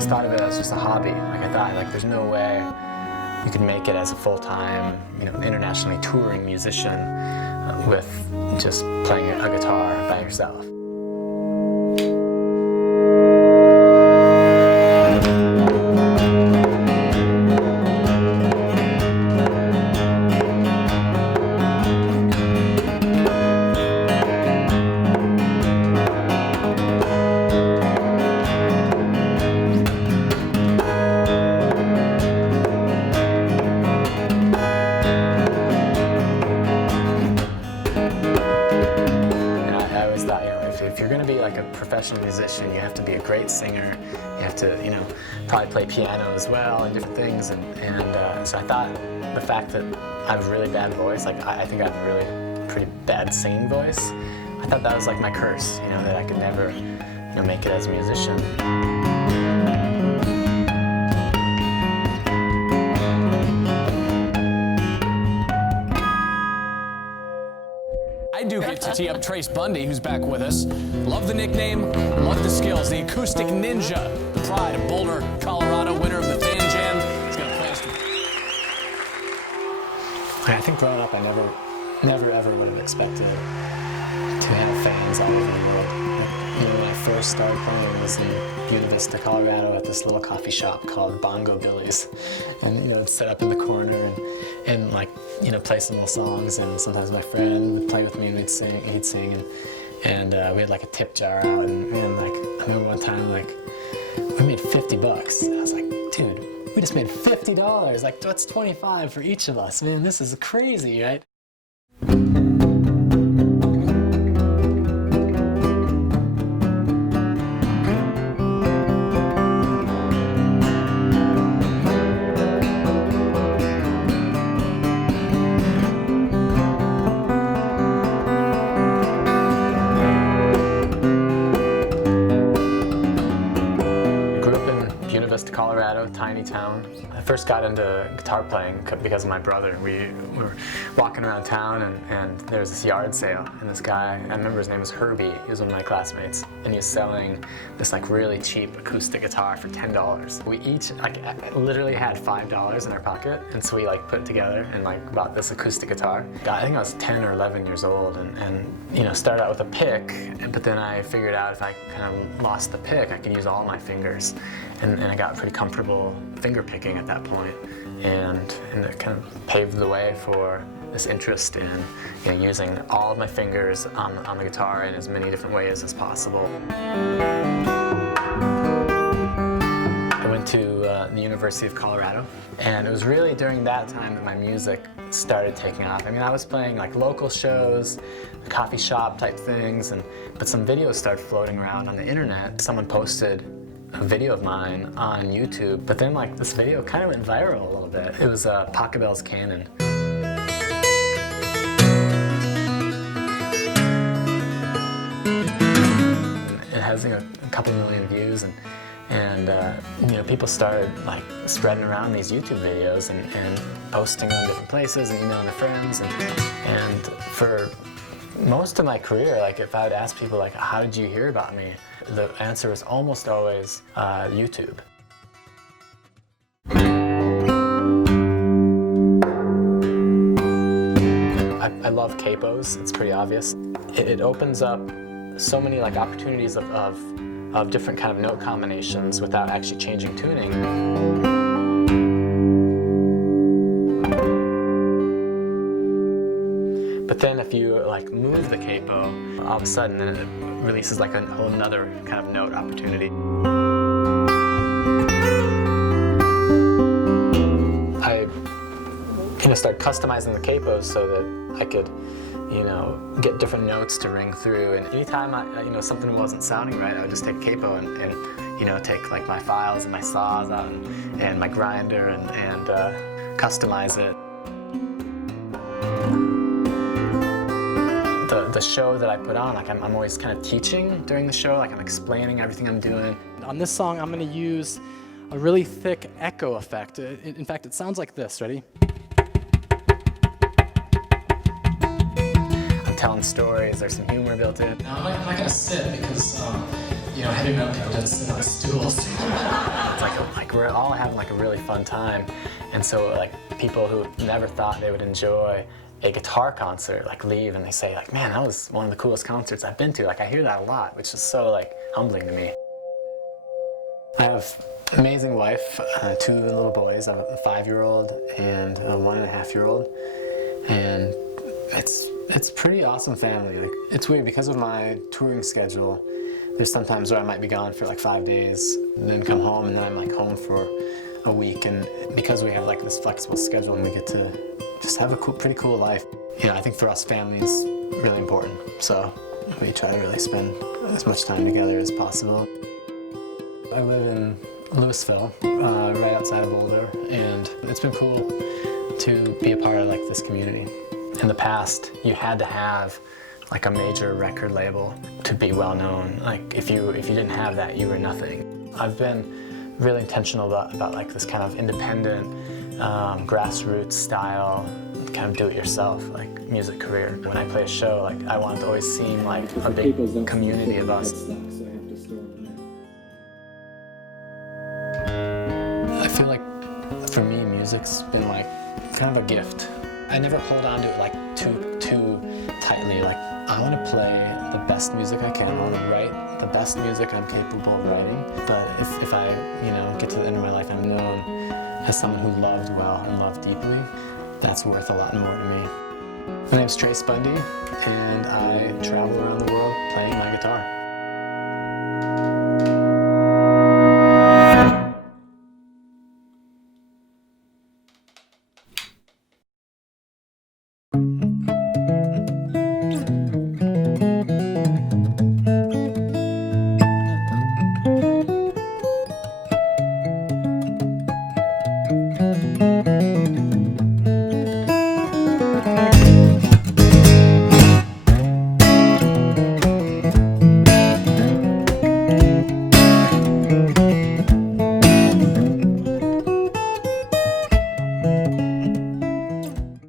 always thought of it as just a hobby. Like I thought, like there's no way you could make it as a full-time, internationally touring musician with just playing a guitar by yourself. If you're going to be like a professional musician, you have to be a great singer. You have to, probably play piano as well and different things. And so I thought the fact that I have a really bad voice, like I think I have a really pretty bad singing voice. I thought that was like my curse, that I could never, make it as a musician. I do get to tee up Trace Bundy, who's back with us. Love the nickname, love the skills. The Acoustic Ninja, the pride of Boulder, Colorado, winner of the Fan Jam. He's got plans to... I think growing up, I never ever would have expected to have fans all over the world. When I first started playing, I was in Buena Vista, Colorado, at this little coffee shop called Bongo Billy's, and I'd sit up in the corner and like play some little songs, and sometimes my friend would play with me and he'd sing, and we had like a tip jar out, and like I remember one time like we made $50. I was like, dude, we just made $50. Like that's 25 for each of us. Man, this is crazy, right? Colorado, tiny town. I first got into guitar playing because of my brother. We were walking around town and there was this yard sale, and this guy, I remember his name was Herbie, he was one of my classmates, and he was selling this like really cheap acoustic guitar for $10. We each literally had $5 in our pocket, and so we like put it together and like bought this acoustic guitar. I think I was 10 or 11 years old, and started out with a pick, but then I figured out if I kind of lost the pick, I could use all my fingers, and I got pretty comfortable finger picking at that point, and it kind of paved the way for this interest in using all of my fingers on the guitar in as many different ways as possible. I went to the University of Colorado, and it was really during that time that my music started taking off. I mean, I was playing like local shows, coffee shop type things, but some videos started floating around on the internet. Someone posted a video of mine on YouTube, but then like this video kind of went viral a little bit. It was Pachelbel's Canon. It has a couple million views, and people started like spreading around these YouTube videos and posting them in different places and emailing their friends, and for most of my career, like if I would ask people like, how did you hear about me? The answer was almost always YouTube. I love capos, it's pretty obvious. It opens up so many like opportunities of different kind of note combinations without actually changing tuning. But then if you like move the capo, all of a sudden then it releases like a whole another kind of note opportunity. I started customizing the capos so that I could get different notes to ring through, and anytime something wasn't sounding right, I would just take a capo and take like my files and my saws out and my grinder and customize it. The show that I put on, like I'm always kind of teaching during the show, like I'm explaining everything I'm doing. On this song, I'm going to use a really thick echo effect. In fact, it sounds like this. Ready? I'm telling stories. There's some humor built in. Now I'm not going to sit because heavy metal people don't sit on stools. It's like we're all having like a really fun time, and so like people who never thought they would enjoy a guitar concert like leave and they say like, man, that was one of the coolest concerts I've been to. Like I hear that a lot, which is so like humbling to me. I have an amazing wife, 2 little boys, a 5-year-old and a 1.5-year-old, and it's a pretty awesome family. Like, it's weird because of my touring schedule. There's sometimes where I might be gone for like 5 days, and then come home, and then I'm like home for a week. And because we have like this flexible schedule, and we get to just have a pretty cool life. I think for us, family is really important. So we try to really spend as much time together as possible. I live in Louisville, right outside of Boulder, and it's been cool to be a part of like this community. In the past, you had to have like a major record label to be well known. Like if you didn't have that, you were nothing. I've been really intentional about like this kind of independent, grassroots style, kind of do-it-yourself like music career. When I play a show, like I want it to always seem like a big community of us. I feel like for me, music's been like kind of a gift. I never hold on to it like too tightly. Like I want to play the best music I can. I want to write the best music I'm capable of writing. But if I, get to the end of my life, I'm known as someone who loved well and loved deeply, that's worth a lot more to me. My name's Trace Bundy, and I travel around the world playing my guitar.